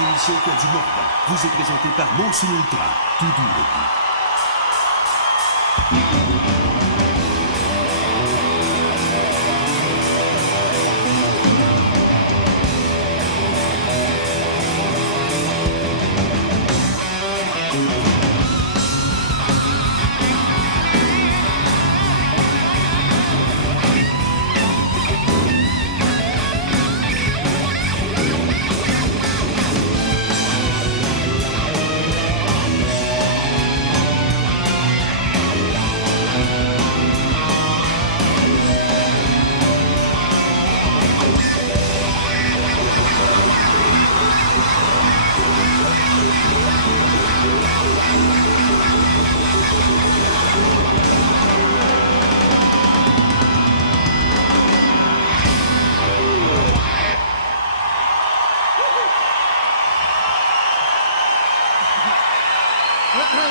Cette émission Cœur du Mordant vous est présentée par Monson Ultra, tout doux le goût.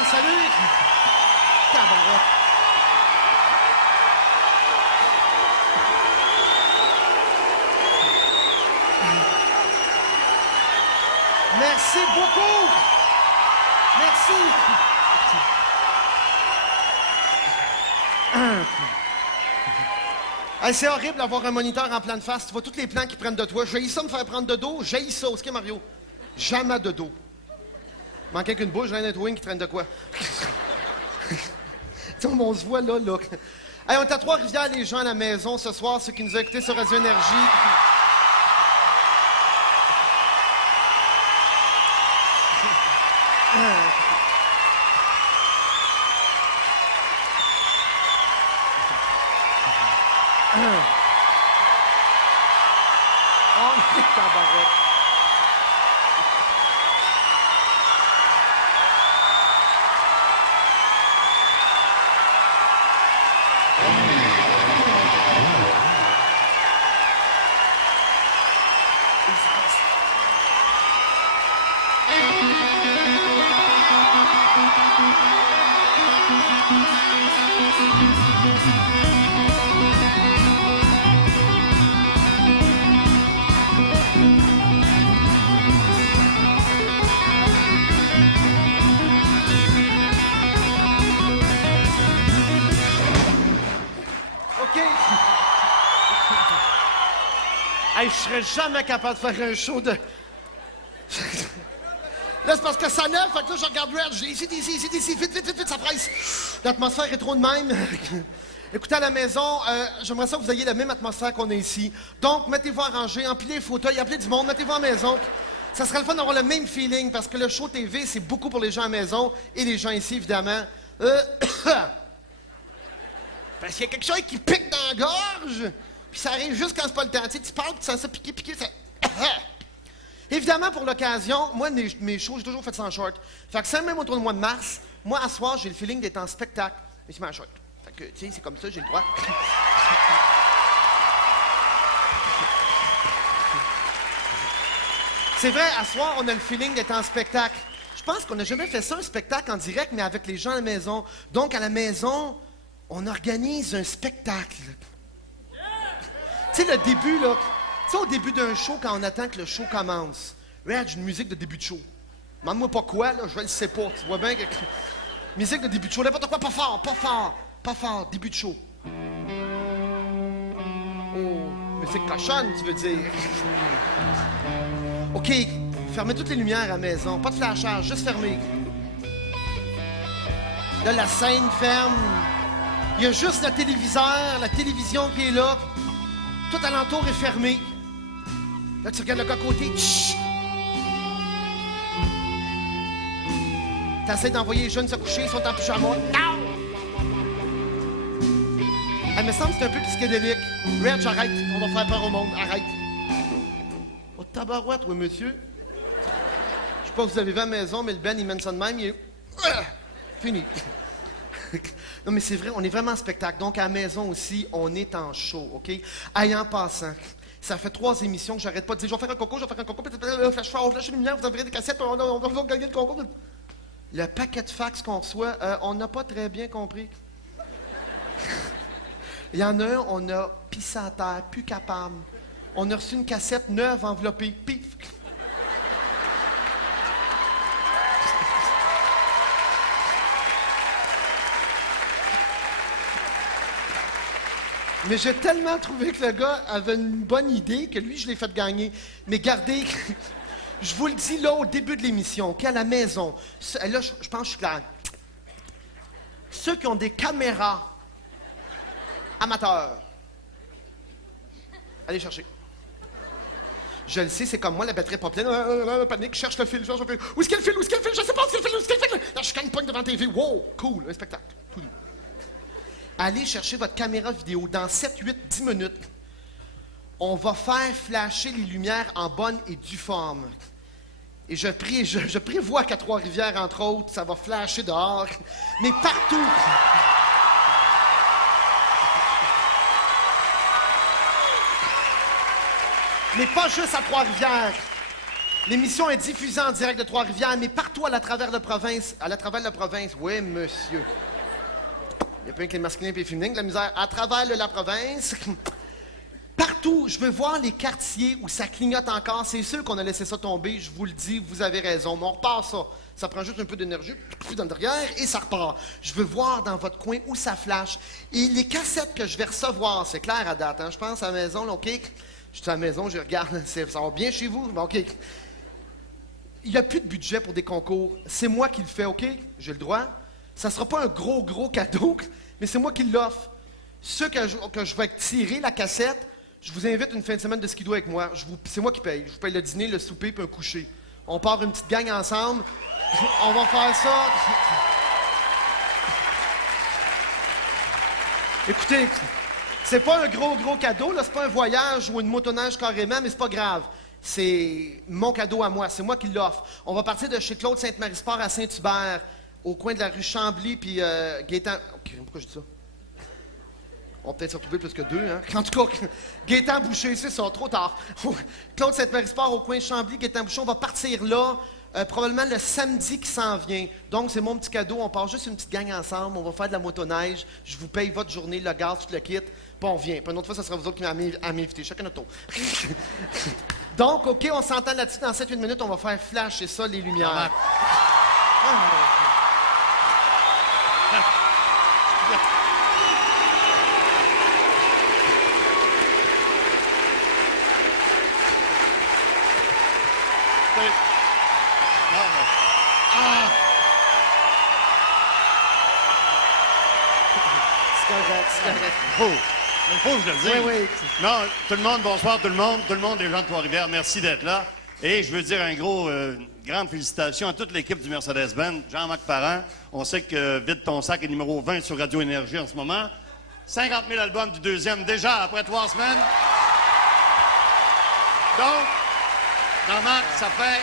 Salut! Tabarouette! Merci beaucoup! Merci! Hey, c'est horrible d'avoir un moniteur en pleine face. Tu vois tous les plans qui prennent de toi. J'haïs ça me faire prendre de dos. J'haïs ça. Est-ce que Mario? Jamais de dos. Manquait qu'une bouche, j'ai un netwing qui traîne de quoi? On se voit là. Hey, on est à Trois-Rivières, les gens à la maison ce soir, ceux qui nous ont écoutés sur Radio Énergie. Oh, tabarouette. OK. Hey, je serais jamais capable de faire un show de... Là, c'est parce que ça lève, fait que là, je regarde Red, je dis ici, vite, ça presse. L'atmosphère est trop de même. Écoutez, à la maison, j'aimerais ça que vous ayez la même atmosphère qu'on a ici. Donc, mettez-vous à ranger, empilez les fauteuils, appelez du monde, mettez-vous à la maison. Ça serait le fun d'avoir le même feeling, parce que le show TV, c'est beaucoup pour les gens à la maison, et les gens ici, évidemment. Parce qu'il y a quelque chose qui pique dans la gorge, puis ça arrive juste quand c'est pas le temps. Tu sais, tu parles, puis ça piquer, ça... Évidemment, pour l'occasion, moi, mes shows, j'ai toujours fait ça en short. Fait que c'est même autour du mois de mars, moi, à soir, j'ai le feeling d'être en spectacle, mais je mets en short. Fait que, tu sais, c'est comme ça, j'ai le droit. C'est vrai, à soir, on a le feeling d'être en spectacle. Je pense qu'on n'a jamais fait ça, un spectacle en direct, mais avec les gens à la maison. Donc, à la maison, on organise un spectacle. Tu sais, le début, là... Tu sais, au début d'un show, quand on attend que le show commence, regarde, j'ai une musique de début de show. Demande-moi pas quoi, là, je le sais pas. Tu vois bien que... Musique de début de show, n'importe quoi, pas fort, début de show. Oh, musique cochonne, tu veux dire. OK, fermez toutes les lumières à la maison, pas de flashage, juste fermez. Là, la scène ferme. Il y a juste le téléviseur, la télévision qui est là. Tout alentour est fermé. Là, tu regardes le gars à côté. Chut! T'essaies d'envoyer les jeunes se coucher, ils sont en pyjama. Non! Elle me semble que c'est un peu psychédélique. Red, j'arrête. On va faire peur au monde. Arrête. Oh, tabarouette, oui, monsieur. Je sais pas si vous avez vu à la maison, mais le Ben, il mène ça de même. Il est... Fini. Non, mais c'est vrai, on est vraiment en spectacle. Donc, à la maison aussi, on est en show, OK? En passant, ça fait 3 émissions que j'arrête pas de dire « Je vais faire un concours, flash une lumière, vous enverrez des cassettes, on va gagner le concours. » Le paquet de fax qu'on reçoit, on n'a pas très bien compris. Il y en a un, on a pissé à terre, plus capable. On a reçu une cassette neuve enveloppée, pif! Mais j'ai tellement trouvé que le gars avait une bonne idée que lui, je l'ai fait gagner. Mais gardez, je vous le dis là au début de l'émission, qu'à la maison, là, je pense que je suis clair. Ceux qui ont des caméras amateurs, allez chercher. Je le sais, c'est comme moi, la batterie est pas pleine. Panique, cherche le fil, cherche le fil. Où est-ce qu'il y a le fil? Où est-ce qu'il y a le fil? Je sais pas où est-ce qu'il y a le fil, où est-ce qu'il y a le fil? Là, je gagne pas devant la TV. Wow, cool, un spectacle. Tout doux. Allez chercher votre caméra vidéo. Dans 7, 8, 10 minutes, on va faire flasher les lumières en bonne et due forme. Et je prévois qu'à Trois-Rivières, entre autres, ça va flasher dehors. Mais partout. Mais pas juste à Trois-Rivières. L'émission est diffusée en direct de Trois-Rivières, mais partout à travers la province. À travers la province, oui, monsieur. Il n'y a pas que les masculins et les féminins, de la misère. À travers la province, partout, je veux voir les quartiers où ça clignote encore. C'est sûr qu'on a laissé ça tomber, je vous le dis, vous avez raison. Mais on repart ça. Ça prend juste un peu d'énergie, dans le derrière, et ça repart. Je veux voir dans votre coin où ça flash. Et les cassettes que je vais recevoir, c'est clair à date, hein? Je pense à la maison, là, OK? Je suis à la maison, je regarde, ça va bien chez vous? Bon, OK. Il n'y a plus de budget pour des concours. C'est moi qui le fais, OK? J'ai le droit. Ça ne sera pas un gros cadeau, mais c'est moi qui l'offre. Ceux que je vais tirer la cassette, je vous invite une fin de semaine de skidoo avec moi. C'est moi qui paye. Je vous paye le dîner, le souper puis un coucher. On part une petite gang ensemble. On va faire ça. Écoutez, c'est pas un gros cadeau, là. C'est pas un voyage ou une motoneige carrément, mais c'est pas grave. C'est mon cadeau à moi. C'est moi qui l'offre. On va partir de chez Claude Sainte-Marie-Sport à Saint-Hubert, au coin de la rue Chambly, puis Gaétan... OK, pourquoi je dis ça? On va peut-être se retrouver plus que deux, hein? En tout cas, Gaétan Boucher, c'est ça, trop tard. Claude Sainte-Marie-Sport, au coin de Chambly, Gaétan Boucher, on va partir là, probablement le samedi qui s'en vient. Donc, c'est mon petit cadeau. On part juste une petite gang ensemble. On va faire de la motoneige. Je vous paye votre journée, le gaz, tout le kit. Puis on vient. Puis une autre fois, ça sera vous autres qui m'invitez. Chacun notre tour. Donc, OK, on s'entend là-dessus. Dans 7-8 minutes, on va faire flasher ça, les lumières. C'est correct. Il faut que je le dise. Oui. Non, tout le monde, bonsoir tout le monde, les gens de Trois-Rivières, merci d'être là. Et je veux dire un grande félicitation à toute l'équipe du Mercedes-Benz. Jean-Marc Parent, on sait que Vide ton sac est numéro 20 sur Radio Énergie en ce moment. 50 000 albums du deuxième déjà après 3 semaines. Donc, Jean-Marc, ça fait...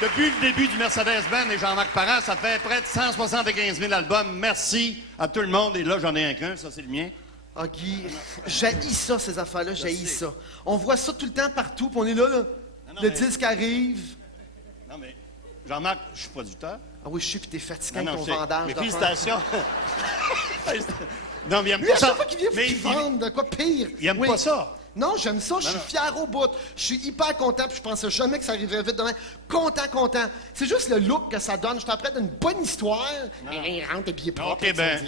Depuis le début du Mercedes-Benz et Jean-Marc Parent, ça fait près de 175 000 albums. Merci à tout le monde. Et là, j'en ai un qu'un, ça c'est le mien. Ah, Guy, j'haïs ça, ces affaires-là, j'haïs ça. On voit ça tout le temps partout, puis on est là. Le disque arrive. Non, mais Jean-Marc, je suis producteur. Ah oui, je sais, puis t'es fatiguant Non, avec ton vendage. mais félicitations. Non, mais il aime Lui, pas à ça. chaque fois qu'il vient, Mais il vende, de quoi pire. Il aime pas ça. Non, j'aime ça, je suis fier au bout. Je suis hyper content, puis je pensais jamais que ça arriverait vite demain. Content. C'est juste le look que ça donne. Je t'apprête une bonne histoire. Il rentre des billets propres. OK, ben,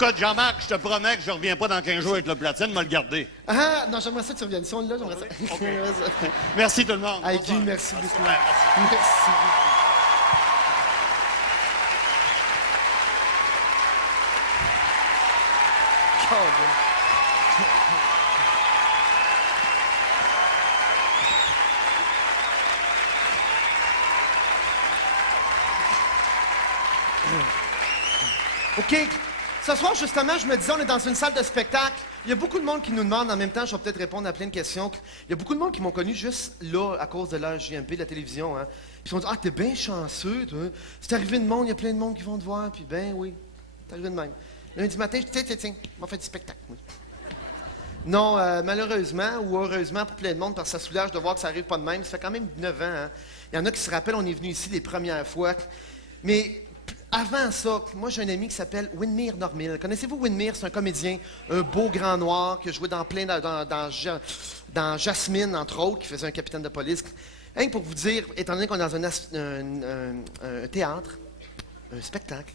écoute, Jean-Marc, je te promets que je reviens pas dans 15 jours avec le platine, me le garder. Ah, non, j'aimerais ça que tu reviennes. Si on est là, j'aimerais ça. Okay. Merci tout le monde. Hey, Guy, merci beaucoup. Super, Merci beaucoup. OK. Ce soir, justement, je me disais, on est dans une salle de spectacle. Il y a beaucoup de monde qui nous demande, en même temps, je vais peut-être répondre à plein de questions. Il y a beaucoup de monde qui m'ont connu juste là, à cause de la JMP, de la télévision. Hein. Puis ils se sont dit, ah, t'es bien chanceux, toi. C'est arrivé de monde, il y a plein de monde qui vont te voir. Puis ben oui, c'est arrivé de même. Lundi matin, je dis, tiens, on va faire du spectacle. Oui. Non, malheureusement ou heureusement pour plein de monde, parce que ça soulage de voir que ça arrive pas de même. Ça fait quand même 9 ans. Hein. Il y en a qui se rappellent, on est venu ici les premières fois. Mais avant ça, moi j'ai un ami qui s'appelle Winmere Normil. Connaissez-vous Winmere? C'est un comédien, un beau grand noir qui a joué dans plein dans Jasmine, entre autres, qui faisait un capitaine de police. Rien que pour vous dire, étant donné qu'on est dans un théâtre, un spectacle,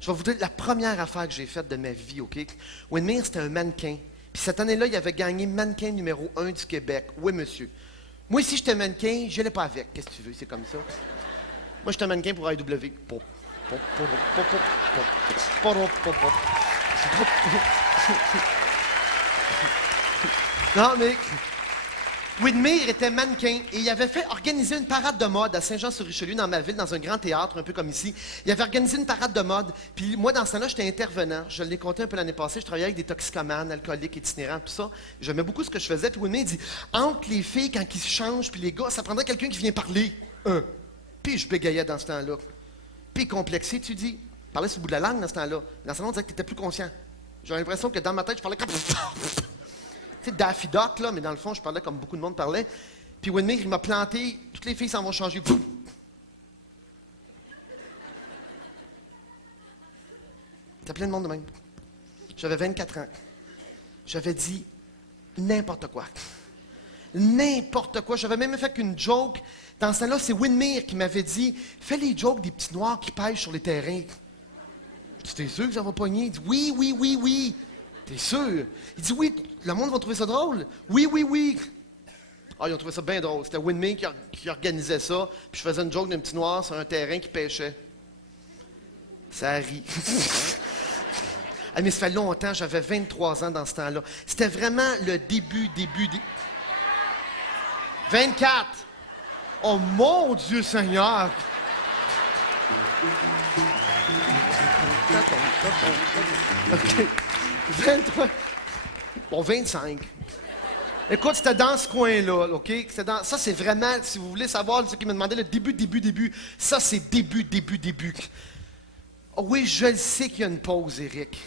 je vais vous dire la première affaire que j'ai faite de ma vie, OK? Winmere, c'était un mannequin. Puis cette année-là, il avait gagné mannequin numéro 1 du Québec. Oui, monsieur. Moi, si j'étais mannequin, je n'allais pas avec. Qu'est-ce que tu veux? C'est comme ça. Moi, j'étais mannequin pour AEW. Non, mais Widmer était mannequin et il avait fait organiser une parade de mode à Saint-Jean-sur-Richelieu, dans ma ville, dans un grand théâtre, un peu comme ici. Il avait organisé une parade de mode. Puis moi, dans ce temps-là, j'étais intervenant. Je l'ai compté un peu l'année passée. Je travaillais avec des toxicomanes, alcooliques, itinérants, tout ça. J'aimais beaucoup ce que je faisais. Puis Widmer, il dit, entre les filles, quand ils se changent, puis les gars, ça prendrait quelqu'un qui vient parler. Puis je bégayais dans ce temps-là. Puis complexé, tu dis. Je parlais sur le bout de la langue dans ce temps-là. Dans ce temps-là, on disait que tu étais plus conscient. J'avais l'impression que dans ma tête, je parlais comme... Tu sais, Daffy Duck, là, mais dans le fond, je parlais comme beaucoup de monde parlait. Puis Widmer, il m'a planté. Toutes les filles s'en vont changer. C'était plein de monde de même. J'avais 24 ans. J'avais dit n'importe quoi. N'importe quoi. J'avais même fait qu'une joke. Dans ce temps-là, c'est Widmer qui m'avait dit « Fais les jokes des petits noirs qui pêchent sur les terrains. » Je dis « T'es sûr que ça va pogner? » Il dit « Oui, oui, oui, oui. » T'es sûr? Il dit « Oui, le monde va trouver ça drôle. » « Oui, oui, oui. » Ah, ils ont trouvé ça bien drôle. C'était Widmer qui organisait ça. Puis je faisais une joke d'un petit noir sur un terrain qui pêchait. Ça rit. Ah, mais ça fait longtemps, j'avais 23 ans dans ce temps-là. C'était vraiment le début. 24! Oh mon Dieu Seigneur! OK. 23. Bon, 25. Écoute, c'était dans ce coin-là, OK? Ça, c'est vraiment, si vous voulez savoir, ceux qui me demandaient le début. Ça, c'est début. Oh oui, je le sais qu'il y a une pause, Éric.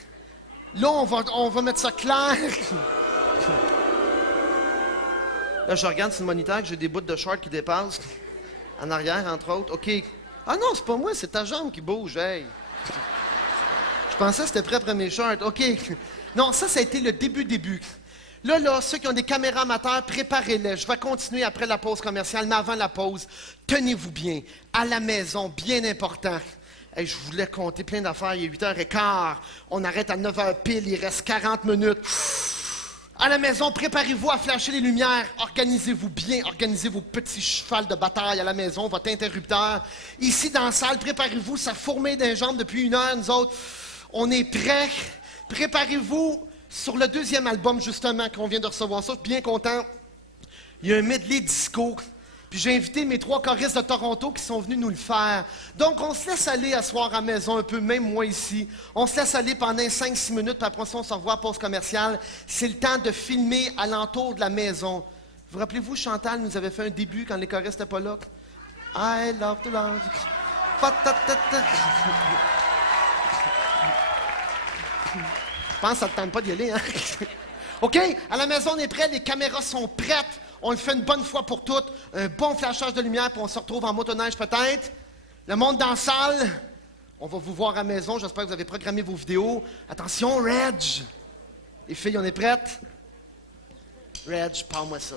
Là, on va mettre ça clair. Là, je regarde sur le moniteur que j'ai des bouts de short qui dépassent. En arrière, entre autres. OK. Ah non, c'est pas moi, c'est ta jambe qui bouge, hey. Je pensais que c'était prêt après mes shorts. OK. Non, ça a été le début. Là, ceux qui ont des caméras amateurs, préparez-les. Je vais continuer après la pause commerciale, mais avant la pause, tenez-vous bien. À la maison, bien important. Hey, je voulais compter plein d'affaires, il est 8h15. On arrête à 9h pile, il reste 40 minutes. À la maison, préparez-vous à flasher les lumières. Organisez-vous bien, organisez vos petits chevals de bataille à la maison, votre interrupteur. Ici, dans la salle, préparez-vous, ça fourmille d'un jambes depuis 1 heure, nous autres. On est prêts. Préparez-vous sur le 2e album, justement, qu'on vient de recevoir ça. Je suis bien content. Il y a un medley disco. Puis j'ai invité mes 3 choristes de Toronto qui sont venus nous le faire. Donc, on se laisse aller à soir à la maison un peu, même moi ici. On se laisse aller pendant 5-6 minutes, puis après ça, on se revoit à pause commerciale. C'est le temps de filmer alentour de la maison. Vous rappelez-vous, Chantal nous avait fait un début quand les choristes n'étaient pas là? I love to love. Je pense que ça ne te tente pas d'y aller, hein? OK, à la maison, on est prêts, les caméras sont prêtes. On le fait une bonne fois pour toutes. Un bon flashage de lumière, puis on se retrouve en motoneige peut-être. Le monde dans la salle, on va vous voir à la maison. J'espère que vous avez programmé vos vidéos. Attention, Reg! Les filles, on est prêtes? Reg, parle-moi ça.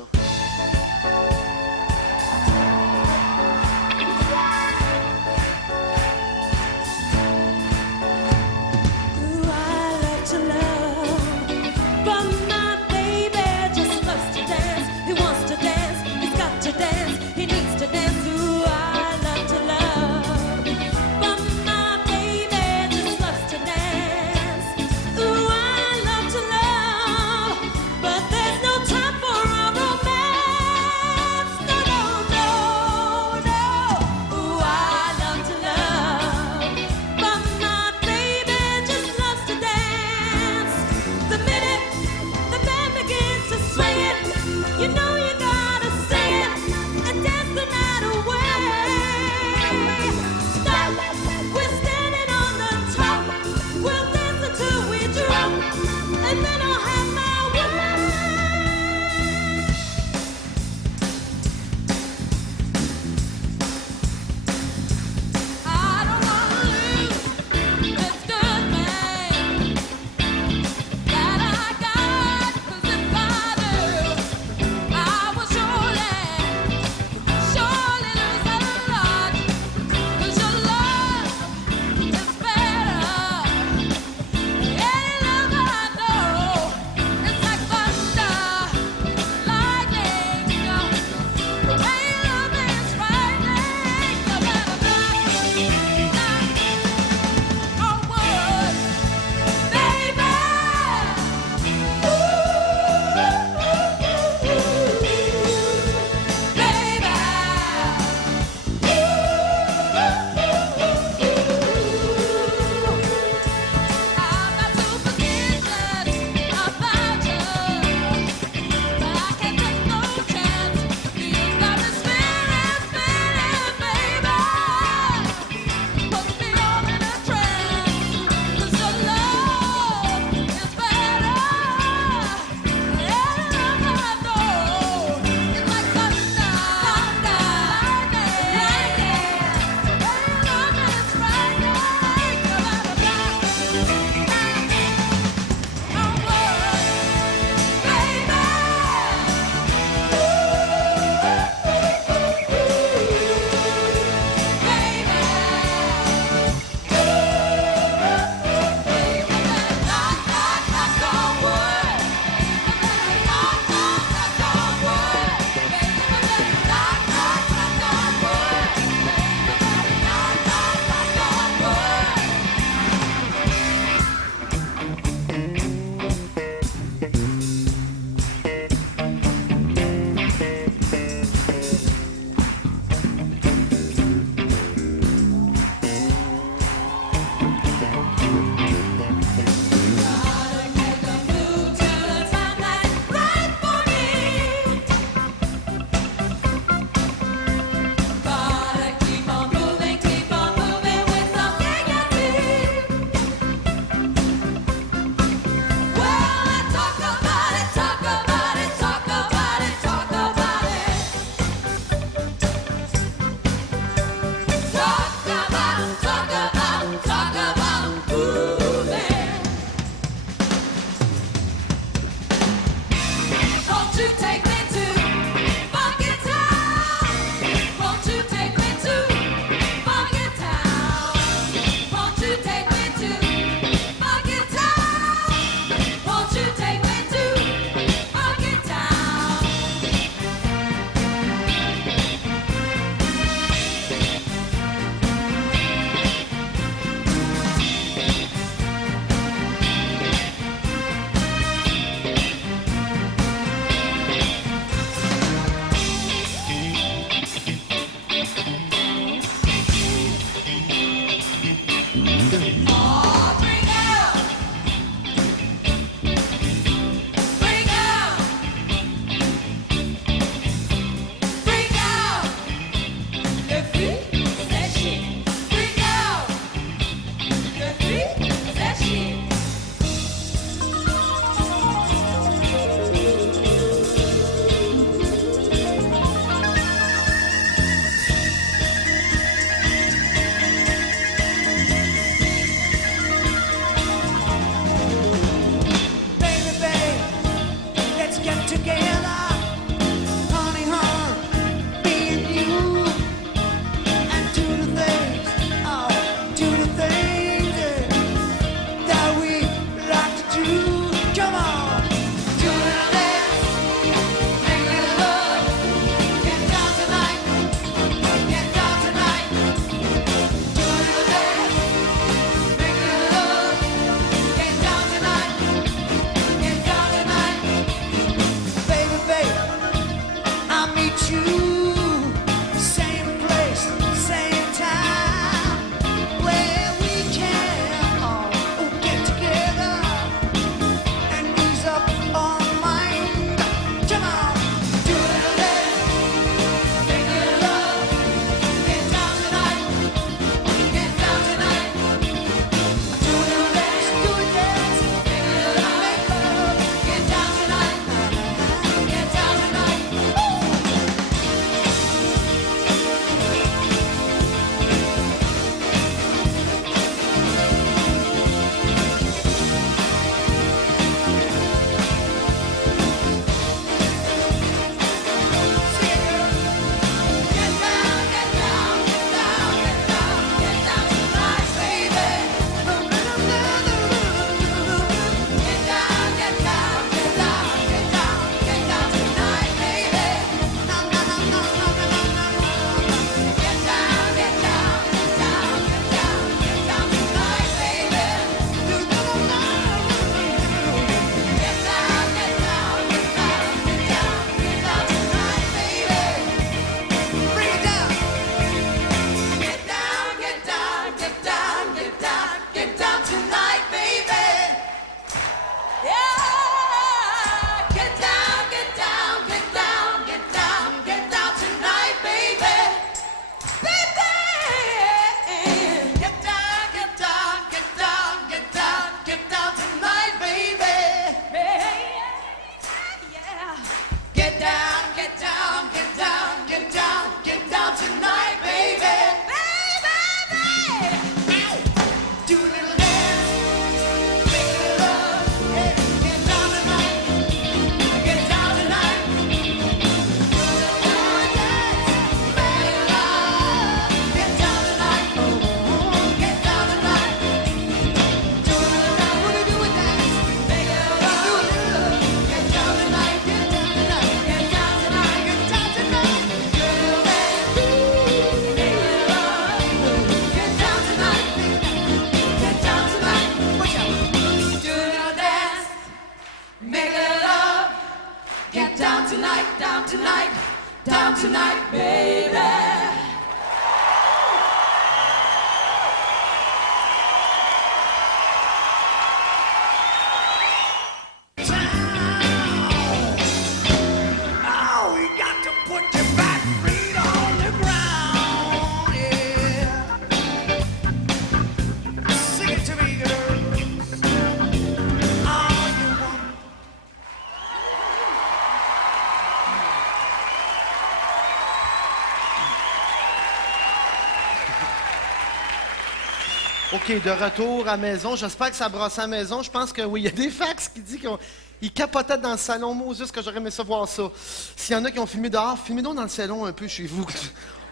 OK, de retour à la maison. J'espère que ça brasse à la maison. Je pense que oui, il y a des fax qui disent qu'ils capotaient dans le salon. Moses, que j'aurais aimé ça voir ça. S'il y en a qui ont filmé dehors, filmez donc dans le salon un peu chez vous.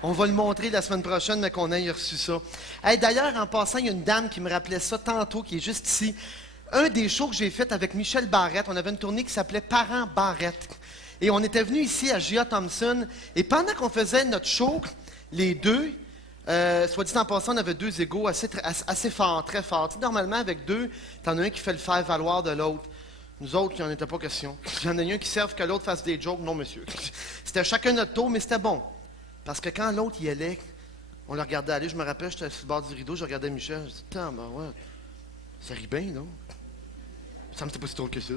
On va le montrer la semaine prochaine, mais qu'on ait reçu ça. Hey, d'ailleurs, en passant, il y a une dame qui me rappelait ça tantôt, qui est juste ici. Un des shows que j'ai fait avec Michel Barrette, on avait une tournée qui s'appelait Parents Barrette. Et on était venus ici à J.A. Thompson. Et pendant qu'on faisait notre show, les deux, soit dit en passant, on avait deux égos assez forts, très forts. Tu sais, normalement, avec deux, t'en as un qui fait le faire valoir de l'autre. Nous autres, il n'y en était pas question. Il y en a un qui serve que l'autre fasse des jokes. Non, monsieur. C'était chacun notre tour, mais c'était bon. Parce que quand l'autre y allait, on le regardait aller. Je me rappelle, j'étais sur le bord du rideau, je regardais Michel. Je dis, ben ouais, ça rit bien, non? Ça me semble pas si drôle que ça.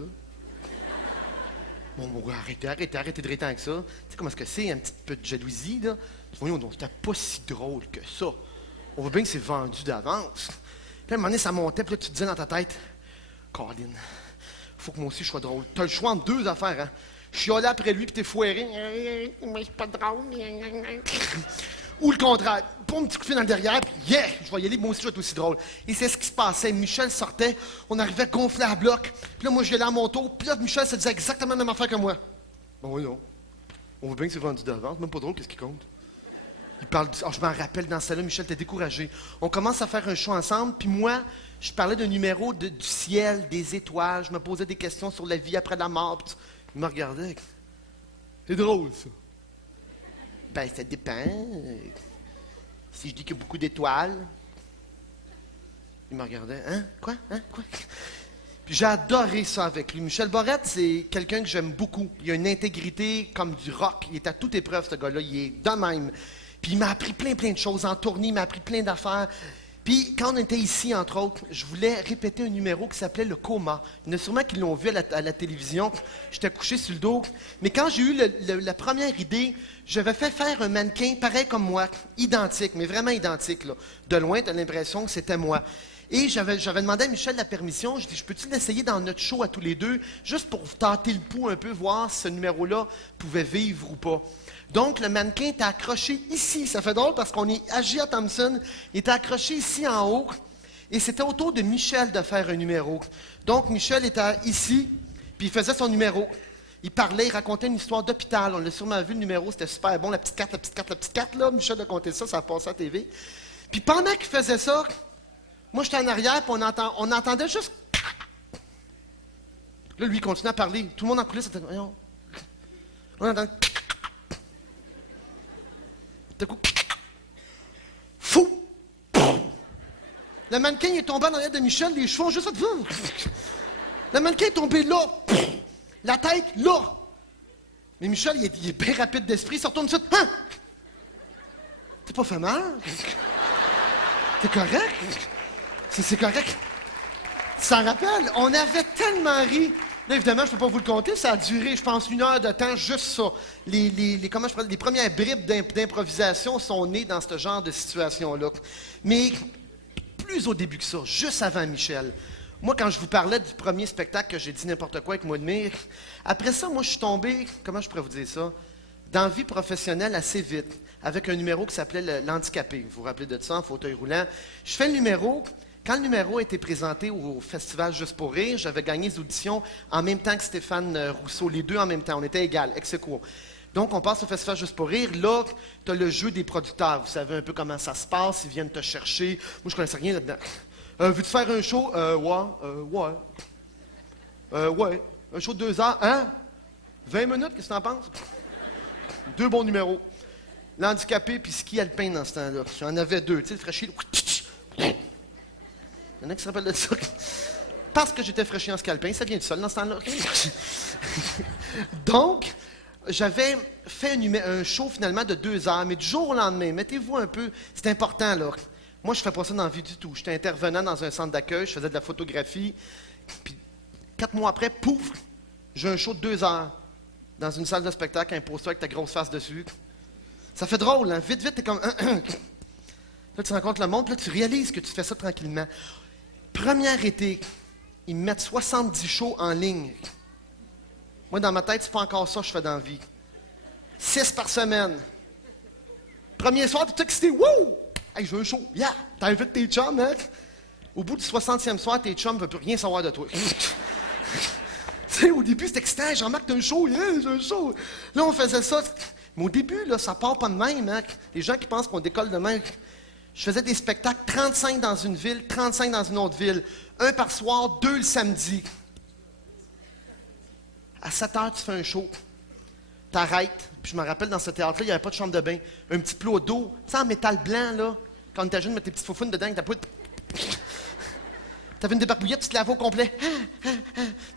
Bon, arrêtez de rire tant que ça. Tu sais comment est-ce que c'est, un petit peu de jalousie, là? Voyons donc, c'était pas si drôle que ça. On voit bien que c'est vendu d'avance. Puis à un moment donné, ça montait, puis là, tu te disais dans ta tête, Colin, faut que moi aussi je sois drôle. T'as le choix entre deux affaires, hein? Chialer après lui, puis t'es foiré. Mais c'est pas drôle. Ou le contraire. Pour un petit coup de pied dans le derrière, puis yeah, je vais y aller, moi aussi je vais être aussi drôle. Et c'est ce qui se passait. Michel sortait, on arrivait gonflé à bloc. Puis là, moi, j'y allais à mon tour. Puis là, Michel se disait exactement la même affaire que moi. Ben oui, non. On voit bien que c'est vendu d'avance, même pas drôle, qu'est-ce qui compte? Il parle du... Oh, je m'en rappelle, dans celle-là, Michel était découragé. On commence à faire un show ensemble, puis moi, je parlais d'un numéro du ciel, des étoiles. Je me posais des questions sur la vie après la mort. Puis il me regardait. C'est drôle, ça. Ben, ça dépend. Si je dis qu'il y a beaucoup d'étoiles. Il me regardait. Hein? Quoi? Hein? Quoi? Puis j'ai adoré ça avec lui. Michel Barrette, c'est quelqu'un que j'aime beaucoup. Il a une intégrité comme du rock. Il est à toute épreuve, ce gars-là. Il est de même. Puis il m'a appris plein de choses. En tournée, il m'a appris plein d'affaires. Puis quand on était ici, entre autres, je voulais répéter un numéro qui s'appelait Le Coma. Il y en a sûrement qui l'ont vu à la télévision. J'étais couché sur le dos. Mais quand j'ai eu la première idée, j'avais fait faire un mannequin pareil comme moi, identique, mais vraiment identique. Là. De loin, tu as l'impression que c'était moi. Et j'avais demandé à Michel la permission. Je dis, je peux-tu l'essayer dans notre show à tous les deux, juste pour tâter le pouls un peu, voir si ce numéro-là pouvait vivre ou pas. Donc, le mannequin était accroché ici. Ça fait drôle parce qu'on est à J.A. Thompson. Il était accroché ici en haut. Et c'était au tour de Michel de faire un numéro. Donc, Michel était ici, puis il faisait son numéro. Il parlait, il racontait une histoire d'hôpital. On l'a sûrement vu, le numéro, c'était super bon. La petite carte, là. Michel a compté ça, ça a passé à la TV. Puis pendant qu'il faisait ça, moi, j'étais en arrière, puis on entendait juste... Là, lui, il continuait à parler. Tout le monde en coulisses, c'était... On entendait... D'un coup... Fou! Le mannequin il est tombé dans l'aide de Michel, les cheveux ont juste fait... Le mannequin est tombé là! La tête, là! Mais Michel, il est bien rapide d'esprit, il se retourne tout de suite. Hein? T'es pas fait mal? T'es correct? C'est correct. Tu t'en rappelles? On avait tellement ri. Là, évidemment, je ne peux pas vous le compter. Ça a duré, je pense, 1 heure de temps, juste ça. Les premières bribes d'improvisation sont nées dans ce genre de situation-là. Mais plus au début que ça, juste avant Michel. Moi, quand je vous parlais du premier spectacle que j'ai dit n'importe quoi avec Maud-Mire, après ça, moi, je suis tombé, comment je pourrais vous dire ça, dans la vie professionnelle assez vite, avec un numéro qui s'appelait l'handicapé. Vous vous rappelez de ça, en fauteuil roulant. Je fais le numéro. Quand le numéro a été présenté au Festival Juste pour rire, j'avais gagné les auditions en même temps que Stéphane Rousseau, les deux en même temps. On était égal, ex aequo. Donc, on passe au Festival Juste pour rire. Là, tu as le jeu des producteurs. Vous savez un peu comment ça se passe. Ils viennent te chercher. Moi, je connaissais rien là-dedans. Veux-tu faire un show? Ouais. Ouais. Un show de 2 heures. Hein? 20 minutes, qu'est-ce que t'en penses? 2 bons numéros. L'handicapé puis ski alpin dans ce temps-là. J'en avais 2. Tu sais, le fraîchier. Il y en a qui se rappellent de ça. Parce que j'étais fraîchi en ski alpin, ça vient du sol dans ce temps-là. Donc, j'avais fait un show finalement de 2 heures, mais du jour au lendemain, mettez-vous un peu, c'est important là. Moi, je ne fais pas ça dans la vie du tout. J'étais intervenant dans un centre d'accueil, je faisais de la photographie, puis 4 mois après, pouf, j'ai un show de 2 heures dans une salle de spectacle, un poster avec ta grosse face dessus. Ça fait drôle, hein? Vite, t'es comme... Là, tu rencontres le monde, puis là, tu réalises que tu fais ça tranquillement. Premier été, ils me mettent 70 shows en ligne. Moi, dans ma tête, c'est pas encore ça que je fais dans la vie. 6 par semaine. Premier soir, tu es excité. Wouh! Hey, je veux un show. Yeah! T'invites tes chums, hein? Au bout du 60e soir, tes chums ne veulent plus rien savoir de toi. Tu sais, au début, c'était excitant. Jean-Marc, t'as un show, yeah, j'ai un show. Là, on faisait ça. Mais au début, là, ça part pas de même. Hein. Les gens qui pensent qu'on décolle de même. Je faisais des spectacles, 35 dans une ville, 35 dans une autre ville. Un par soir, 2 le samedi. À 7 heures, tu fais un show. T'arrêtes. Puis je me rappelle, dans ce théâtre-là, il n'y avait pas de chambre de bain. Un petit plot d'eau, tu sais, en métal blanc, là. Quand t'es jeune, mettre tes petites faufounes dedans, avec ta poudre. T'avais une débarbouillette, tu te lavais au complet.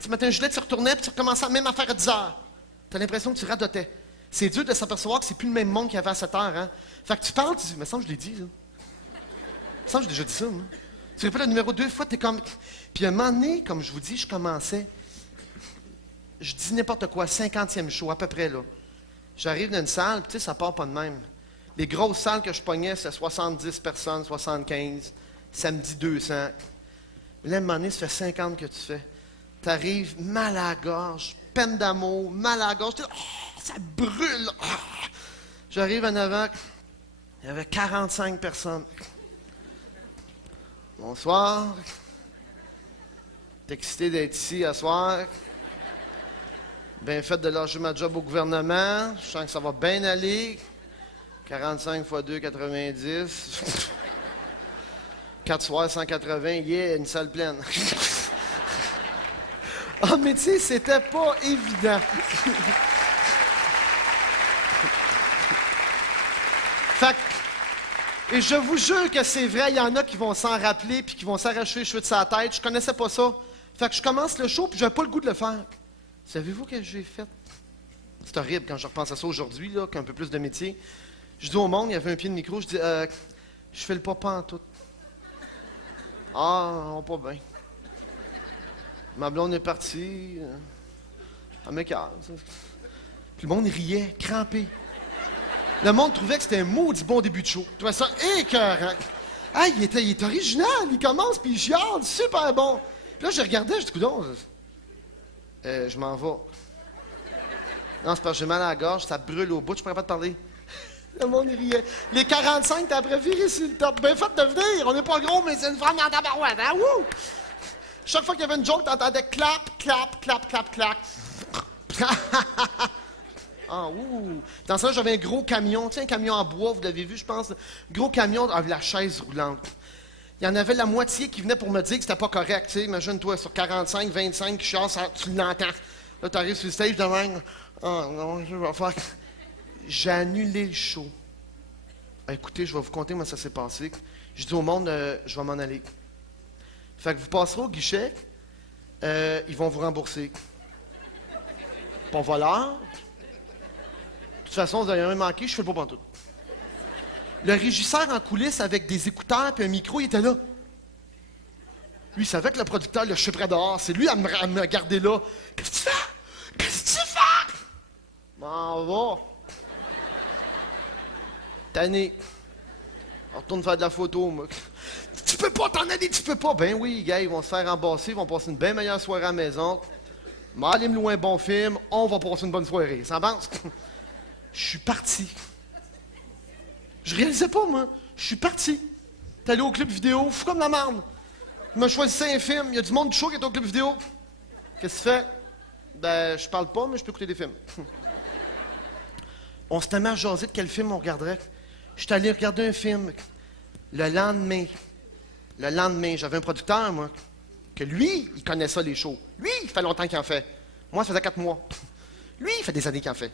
Tu mettais un gilet, tu retournais, puis tu recommençais la même affaire à 10 heures. T'as l'impression que tu radotais. C'est dur de s'apercevoir que c'est plus le même monde qu'il y avait à 7 heures, hein. Fait que tu parles, tu dis, mais ça, je l'ai dit, ça. Ça, j'ai déjà dit ça, moi. Tu répètes le numéro 2 fois, t'es comme... Puis à un moment donné, comme je vous dis, je commençais... Je dis n'importe quoi, 50e show, à peu près, là. J'arrive dans une salle, puis tu sais, ça part pas de même. Les grosses salles que je pognais, c'est 70 personnes, 75. Samedi, 200. Mais là, à un moment donné, ça fait 50 que tu fais. T'arrives mal à la gorge, peine d'amour, mal à la gorge. Oh, ça brûle! Oh. J'arrive en avant, il y avait 45 personnes. Bonsoir. T'es excité d'être ici à soir. Bien fait de lâcher ma job au gouvernement. Je sens que ça va bien aller. 45 x 2, 90. 4 soirs, 180. Yeah, une salle pleine. Ah, mais tu sais, c'était pas évident. Fait que, et je vous jure que c'est vrai, il y en a qui vont s'en rappeler puis qui vont s'arracher les cheveux de sa tête. Je connaissais pas ça. Fait que je commence le show puis j'avais pas le goût de le faire. Savez-vous ce que j'ai fait? C'est horrible quand je repense à ça aujourd'hui, là, qu'un peu plus de métier. Je dis au monde, il y avait un pied de micro, je dis, je fais le papa en tout. Ah, non, pas bien. Ma blonde est partie. Elle m'écarte. Puis le monde riait, crampé. Le monde trouvait que c'était un maudit bon début de show. Tu vois ça écœurant. Ah, il est original, il commence, puis il chiale, super bon. Puis là, je regardais, je dis, coudonc, je m'en vais. Non, c'est parce que j'ai mal à la gorge, ça brûle au bout, je pourrais pas te parler. Le monde il riait. Les 45, t'as préféré sur le top. Ben fait de venir, on n'est pas gros, mais c'est une femme dans ta barouette, hein? Wouh! Chaque fois qu'il y avait une joke, t'entendais clap, clap, clap, clap, clap. Ah, ouh! Dans ça, j'avais un gros camion, tu sais, un camion en bois, vous l'avez vu, je pense. Gros camion avec la chaise roulante. Il y en avait la moitié qui venait pour me dire que c'était pas correct, tu sais. Imagine-toi, sur 45, 25 qui chasse, tu l'entends. Là, t'arrives sur le stage de même. Ah, non, je vais faire... J'ai annulé le show. Écoutez, je vais vous conter comment ça s'est passé. Je dis au monde, je vais m'en aller. Fait que vous passerez au guichet, ils vont vous rembourser. Pas voleur. De toute façon, vous n'avez rien manqué, je fais le pas pantoute. Le régisseur en coulisses avec des écouteurs et un micro, il était là. Lui, il savait que le producteur, je suis près dehors. C'est lui à me garder là. Qu'est-ce que tu fais? Qu'est-ce que tu fais? M'en va. Tanné. On retourne faire de la photo, moi. Tu peux pas t'en aller, tu peux pas. Ben oui, gars, ils vont se faire rembourser, ils vont passer une bien meilleure soirée à la maison. M'aller me louer un bon film, on va passer une bonne soirée. Ça avance? Je suis parti. Je réalisais pas, moi. Je suis parti. T'es allé au club vidéo, fou comme la marde. Il m'a choisi un film, il y a du monde du show qui est au club vidéo. Qu'est-ce que tu fais? Ben, je parle pas, mais je peux écouter des films. On s'était mis à jaser de quel film on regarderait. J'étais allé regarder un film. Le lendemain, j'avais un producteur, moi, que lui, il connaît ça, les shows. Lui, il fait longtemps qu'il en fait. Moi, ça faisait 4 mois. Lui, il fait des années qu'il en fait.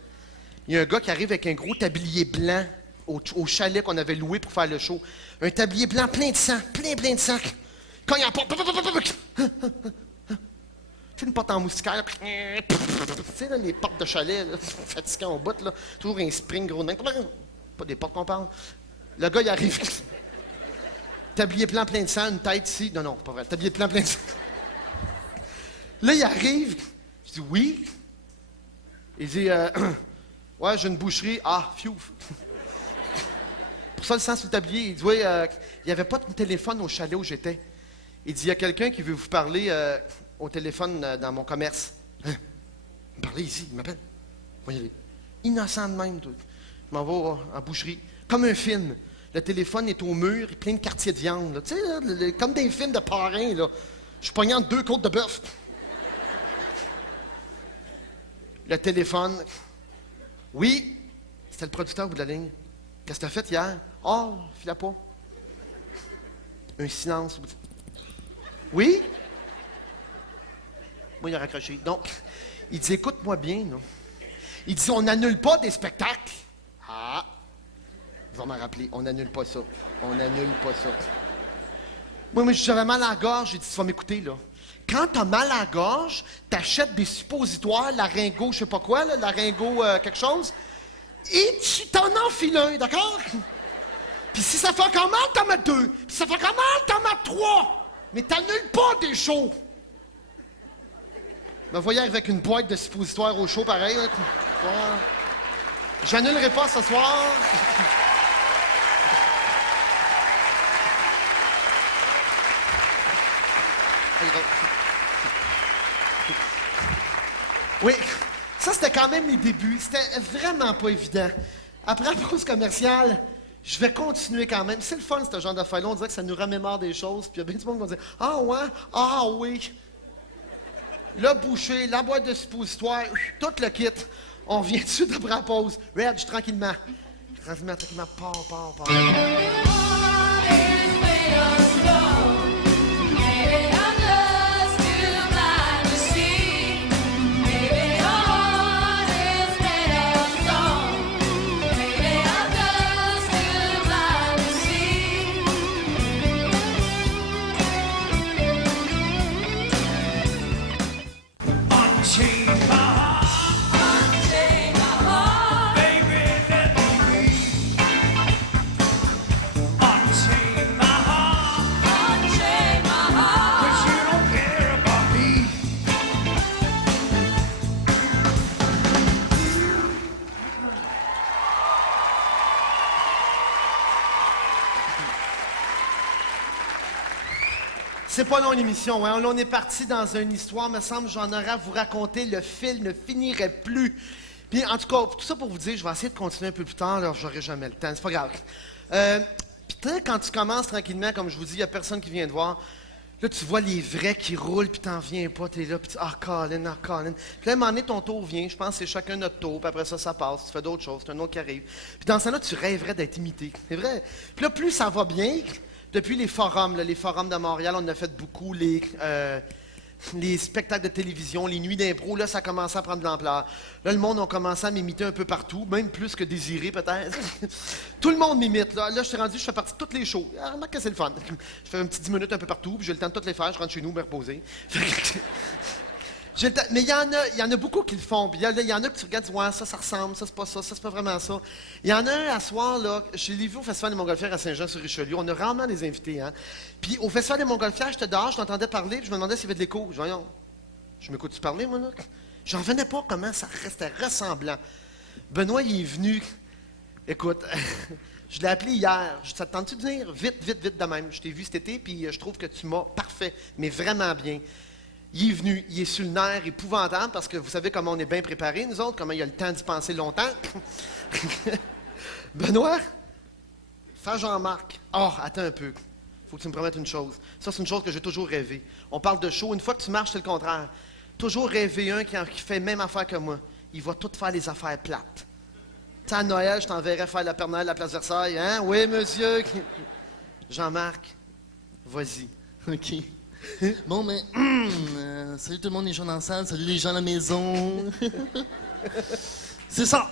Il y a un gars qui arrive avec un gros tablier blanc au chalet qu'on avait loué pour faire le show. Un tablier blanc plein de sang, plein de sang. Quand il apporte... C'est une porte en moustiquaire. Tu sais, là, les portes de chalet, là, fatigant au bout, là. Toujours un spring gros nain. Pas des portes qu'on parle. Le gars, il arrive. Tablier plein de sang, une tête ici. Non, non, pas vrai. Tablier plein de sang. Là, il arrive. Je dis oui. Il dit ouais, j'ai une boucherie. Ah, fiouf. Pour ça, le sang sur le tablier. Il dit oui, il n'y avait pas de téléphone au chalet où j'étais. Il dit il y a quelqu'un qui veut vous parler au téléphone dans mon commerce. Hein? Il me parlait ici, il m'appelle. On va y aller. Innocent de même, tout. Je m'en vais en boucherie. Comme un film. Le téléphone est au mur, il est plein de quartiers de viande. Là. Tu sais, là, comme des films de parrains, là. Je suis pogné entre 2 côtes de bœuf. Le téléphone. Oui, c'était le producteur au bout de la ligne. Qu'est-ce que t'as fait hier? Oh, file pas. Un silence. Oui? Moi, il a raccroché. Donc, il dit, écoute-moi bien, là. Il dit, on n'annule pas des spectacles. Ah! Il va m'en rappeler. On n'annule pas ça. On n'annule pas ça. Moi, j'avais mal à la gorge. J'ai dit, tu vas m'écouter, là. Quand t'as mal à la gorge, t'achètes des suppositoires, laryngos, je sais pas quoi, là, laryngos quelque chose, et tu t'en enfiles un, d'accord? Puis si ça fait encore mal, t'en mets 2. Puis si ça fait encore mal, t'en mets 3. Mais t'annules pas des shows. Me voyez arriver avec une boîte de suppositoires au show, pareil. Là. J'annulerai pas ce soir. Oui, ça c'était quand même les débuts. C'était vraiment pas évident. Après la pause commerciale, je vais continuer quand même. C'est le fun, ce genre d'affaire-là. On dirait que ça nous remémore des choses. Puis il y a bien du monde qui va dire « Ah ouais? Ah oui! » Le boucher, la boîte de suppositoire, tout le kit. On vient dessus après la pause. Reg, tranquillement. Tranquillement, pars. C'est pas long l'émission, hein? On est parti dans une histoire, me semble, j'en aurais à vous raconter, le fil ne finirait plus. Puis en tout cas, tout ça pour vous dire, je vais essayer de continuer un peu plus tard, alors j'aurai jamais le temps, c'est pas grave. Puis quand tu commences tranquillement, comme je vous dis, il n'y a personne qui vient te voir. Là, tu vois les vrais qui roulent, puis t'en viens pas, t'es là, puis tu Colin. Puis là, à un moment donné, ton tour vient, je pense que c'est chacun notre tour, puis après ça passe, tu fais d'autres choses, c'est un autre qui arrive. Puis dans ce temps-là, tu rêverais d'être imité, c'est vrai. Puis là, plus ça va bien, depuis les forums de Montréal, on a fait beaucoup, les spectacles de télévision, les nuits d'impro, là, ça a commencé à prendre de l'ampleur. Là, le monde a commencé à m'imiter un peu partout, même plus que Désiré, peut-être. Tout le monde m'imite, là. Là, je suis rendu, je fais partie de toutes les shows. Ah, remarque que c'est le fun. Je fais un petit 10 minutes un peu partout, puis j'ai le temps de toutes les faire, je rentre chez nous, me reposer. Mais il y en a beaucoup qui le font. Il y en a que tu regardes, ouais, ça ressemble, ça, c'est pas vraiment ça. Il y en a un à soir, là, je l'ai vu au Festival des Montgolfières à Saint-Jean-sur-Richelieu. On a rarement des invités, hein. Puis au Festival des Montgolfières, j'étais dehors, je t'entendais parler, puis je me demandais s'il y avait de l'écho. Voyons, je m'écoute-tu parler, moi, là? J'en revenais pas comment ça restait ressemblant. Benoît, il est venu. Écoute, je l'ai appelé hier. Ça te tente-tu de venir? Vite de même. Je t'ai vu cet été, puis je trouve que tu m'as parfait, mais vraiment bien. Il est venu, il est sur le nerf épouvantable parce que vous savez comment on est bien préparés, nous autres, comment il y a le temps d'y penser longtemps. Benoît, fais Jean-Marc. Attends un peu. Faut que tu me promettes une chose. Ça, c'est une chose que j'ai toujours rêvé. On parle de show. Une fois que tu marches, c'est le contraire. Toujours rêver un qui fait même affaire que moi. Il va tout faire les affaires plates. Tu sais, à Noël, je t'enverrai faire la Père Noël à la Place Versailles. Hein? Oui, monsieur. Jean-Marc, vas-y. OK. Bon, mais salut tout le monde, les gens dans la salle, salut les gens à la maison. C'est ça.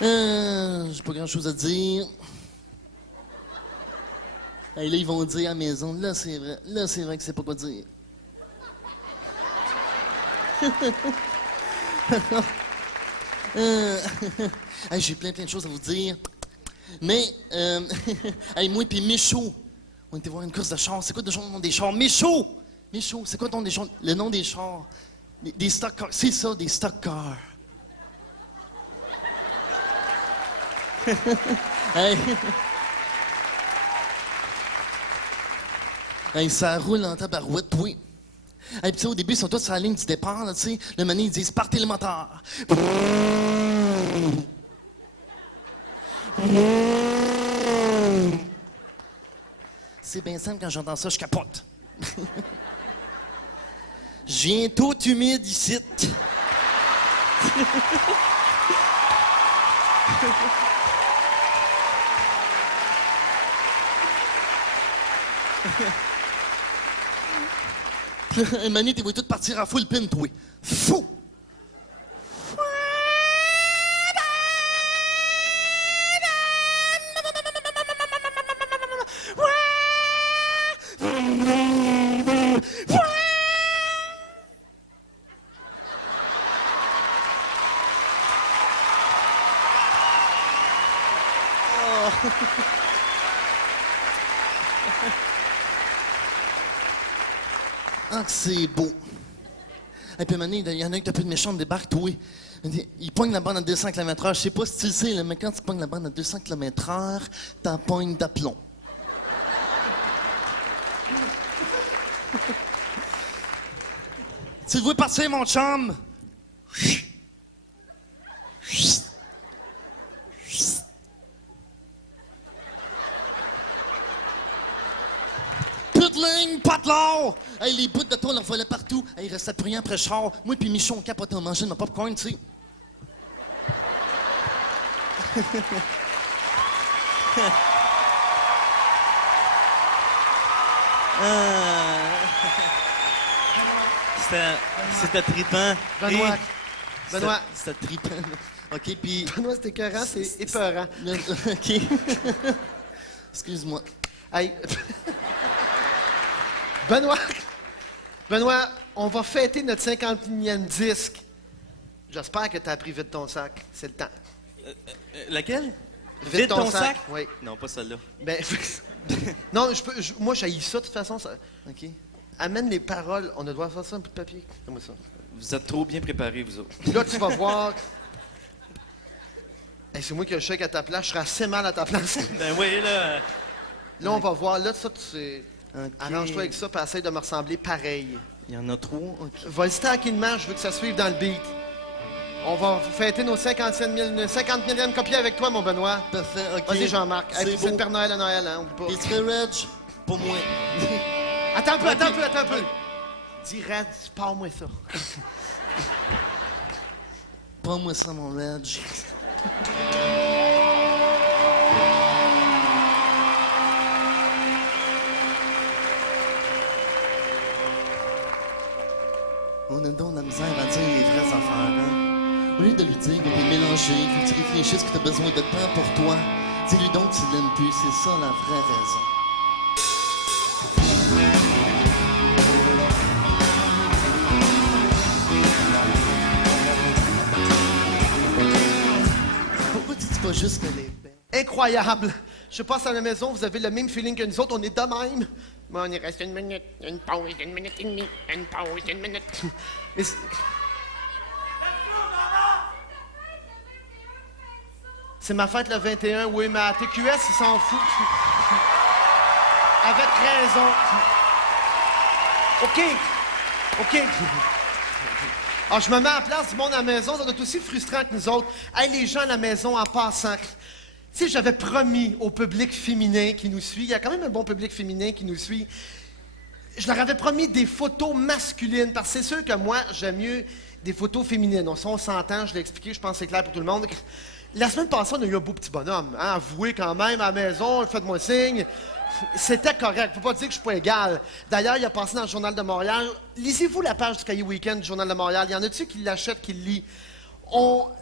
J'ai pas grand-chose à dire. Hey, là, ils vont dire à la maison, là, c'est vrai que c'est pas quoi dire. Hey, j'ai plein de choses à vous dire. Mais, hey, moi et Michaud, on était voir une course de chars. C'est quoi le nom des chars? Michaud, c'est quoi le nom des chars? Des stock cars. C'est ça, des stock cars. Hey. Hey, ça roule en tabarouette, oui. Hey, puis au début, ils sont tous sur la ligne du départ, là, tu sais. Le mané, ils disent « Partez le moteur! » C'est bien simple, quand j'entends ça, je capote. Je viens tout humide ici. Manu, t'es voulu tout partir à full pin, toi. Fou! Ah, que c'est beau. Et puis, Manu, il y en a un qui a plus de méchant, débarque, toi. Il pogne la bande à 200 km/h. Je sais pas si tu le sais, là, mais quand tu pognes la bande à 200 km/h, t'en pognes d'aplomb. Tu le vois partir, mon chum? Plus de ligne, pas de l'or! Hey, les bouts de toi, on leur volait partout. Hey, il restait plus rien après le char. Moi puis Michon, on capotait, on mangeait de ma popcorn, tu sais. C'était trippant. Benoît. Benoît. C'était trippant. OK, puis... Benoît, c'est écœurant, c'est épeurant. OK. Excuse-moi. Hey. Benoît, on va fêter notre 51e disque. J'espère que tu as pris vite ton sac. C'est le temps. Laquelle? Vide ton sac? Oui. Non, pas celle-là. Ben, non, moi, j'haïs ça, de toute façon. Ça... OK. Amène les paroles. On doit faire ça, un bout de papier. Fais-moi ça. Vous êtes trop bien préparés, vous autres. Puis là, tu vas voir... Hey, c'est moi qui ai le chèque à ta place. Je serais assez mal à ta place. Ben oui, là. Là, on va voir. Là, ça, tu sais... OK. Arrange-toi avec ça, puis essaye de me ressembler pareil. Il y en a trop. OK. Vas-y tranquillement, je veux que ça suive dans le beat. On va fêter nos 50 millième copie avec toi, mon Benoît. Parfait, OK. Vas-y, Jean-Marc. Hey, C'est puis c'est beau. le Père Noël à Noël, hein, oublie pas. Et tu fais Reg? Pas moi. Attends un peu. Dis, Red, parle-moi ça. Pas moi ça, mon Reg. On a donc la misère à dire les vraies affaires, hein? Au lieu de lui dire qu'on peut mélanger, faut que tu réfléchisses que tu as besoin de temps pour toi. Dis-lui donc que tu l'aimes plus, c'est ça la vraie raison. Pourquoi tu dis pas juste qu'elle est belle? Incroyable. Je passe à la maison, vous avez le même feeling que nous autres, on est de même. Mais on y reste une minute, une pause, une minute et demie, une pause, une minute. Mais c'est ma fête le 21, oui, mais à TQS, ils s'en foutent. Avec raison. OK. Alors, je me mets à la place du monde à la maison, ça doit être aussi frustrant que nous autres. Hey, les gens à la maison, en passant... Tu sais, j'avais promis au public féminin qui nous suit, il y a quand même un bon public féminin qui nous suit, je leur avais promis des photos masculines, parce que c'est sûr que moi, j'aime mieux des photos féminines. On s'entend, je l'ai expliqué, je pense que c'est clair pour tout le monde. La semaine passée, on a eu un beau petit bonhomme, hein, avoué quand même à la maison, faites-moi signe. C'était correct, faut pas dire que je suis pas égal. D'ailleurs, il a passé dans le Journal de Montréal. Lisez-vous la page du Cahier Week-end du Journal de Montréal. Il y en a-tu qui l'achètent, qui le lit?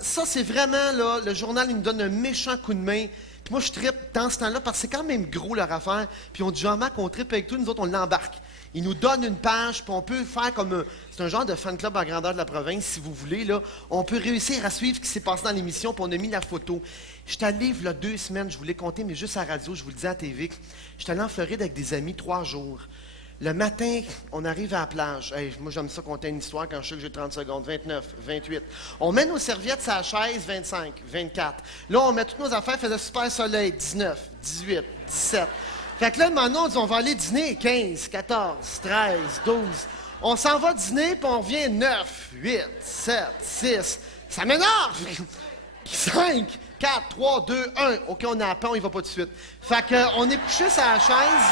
Ça, c'est vraiment, là, le journal, il nous donne un méchant coup de main. Puis moi, je trippe dans ce temps-là parce que c'est quand même gros leur affaire. Puis on dit, Jean-Marc, on trippe avec tout, nous autres, on l'embarque. Il nous donne une page, puis on peut faire comme... c'est un genre de fan club à grandeur de la province, si vous voulez, là. On peut réussir à suivre ce qui s'est passé dans l'émission, puis on a mis la photo. J'étais allé, il y a 2 semaines, je vous l'ai compté, mais juste à la radio, je vous le dis à la TV. J'étais allé en Floride avec des amis 3 jours. Le matin, on arrive à la plage. Hey, moi, j'aime ça compter une histoire quand je sais que j'ai 30 secondes. 29, 28. On met nos serviettes sur la chaise, 25, 24. Là, on met toutes nos affaires, faisait super soleil, 19, 18, 17. Fait que là, maintenant, on dit, on va aller dîner, 15, 14, 13, 12. On s'en va dîner, puis on revient 9, 8, 7, 6. Ça m'énerve! 5, 4, 3, 2, 1. OK, on est à pain, on y va pas tout de suite. Fait que, on est couché sur la chaise.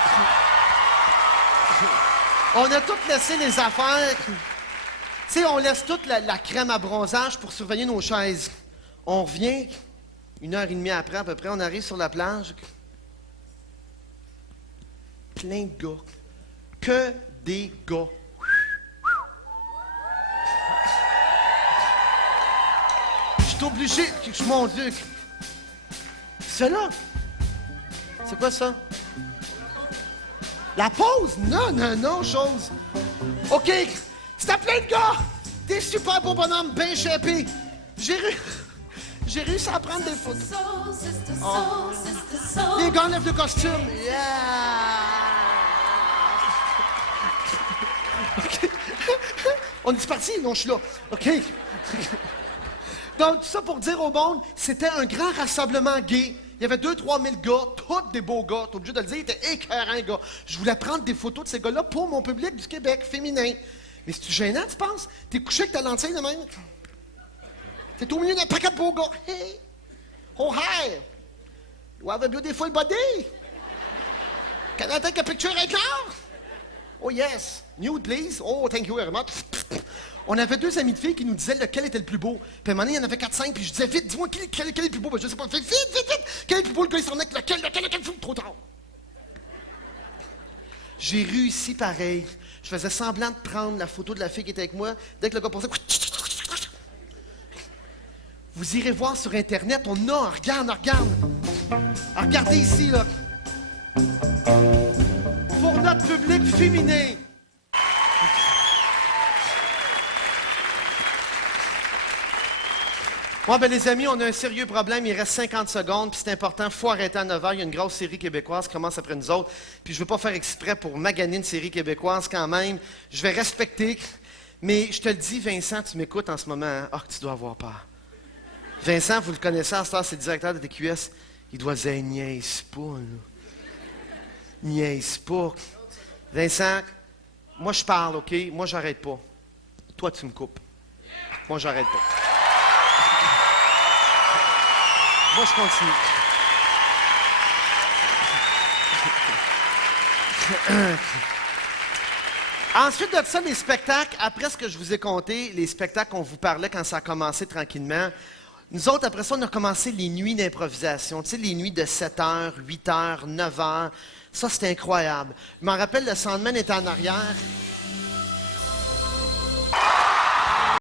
On a tout laissé les affaires. Tu sais, on laisse toute la crème à bronzage pour surveiller nos chaises. On revient, 1h30 après à peu près, on arrive sur la plage. Plein de gars. Que des gars. Je suis obligé. Mon Dieu. C'est là. C'est quoi ça? La pause? Non, non, non, chose. OK. C'était plein de gars. Des super beaux bonhommes, bien shapés. J'ai réussi à prendre des photos. Oh. Les gars enlèvent le costume. Yeah! OK. On est parti? Non, je suis là. OK. Donc, tout ça pour dire au monde, c'était un grand rassemblement gay. Il y avait 2-3 000 gars, tous des beaux gars. T'es obligé de le dire, ils étaient écœurants, gars. Je voulais prendre des photos de ces gars-là pour mon public du Québec féminin. Mais c'est-tu gênant, tu penses? T'es couché avec ta lentille de même? T'es au milieu d'un paquet de beaux gars. Hey! Oh, hi! You have a beautiful body! Can I take a picture right now? Oh, yes. Nude, please. Oh, thank you very much. On avait 2 amis de filles qui nous disaient lequel était le plus beau. Puis à un moment donné, il y en avait 4-5, puis je disais, vite, dis-moi quel est le plus beau. Ben, je sais pas, vite, vite, vite! Quel est le plus beau? Le gars, il s'en est lequel, trop tard. J'ai réussi pareil. Je faisais semblant de prendre la photo de la fille qui était avec moi. Dès que le gars passait... Vous irez voir sur Internet, on a, regarde. Regardez ici, là. Pour notre public féminin. Bon, ben les amis, on a un sérieux problème. Il reste 50 secondes, puis c'est important. Faut arrêter à 9 h. Il y a une grosse série québécoise qui commence après nous autres. Puis je veux pas faire exprès pour maganer une série québécoise quand même. Je vais respecter. Mais je te le dis, Vincent, tu m'écoutes en ce moment. Hein? Ah, que tu dois avoir peur. Vincent, vous le connaissez, en ce temps, c'est le directeur de TQS. Il doit dire, niaise pas, là. Niaise pas. Vincent, moi je parle, OK? Moi, j'arrête pas. Toi, tu me coupes. Moi, j'arrête pas. Moi, je continue. Ensuite de ça, les spectacles, après ce que je vous ai conté, les spectacles qu'on vous parlait quand ça a commencé tranquillement, nous autres, après ça, on a commencé les nuits d'improvisation. Tu sais, les nuits de 7 h, 8 h, 9 h. Ça, c'était incroyable. Je m'en rappelle, le Sandman était en arrière.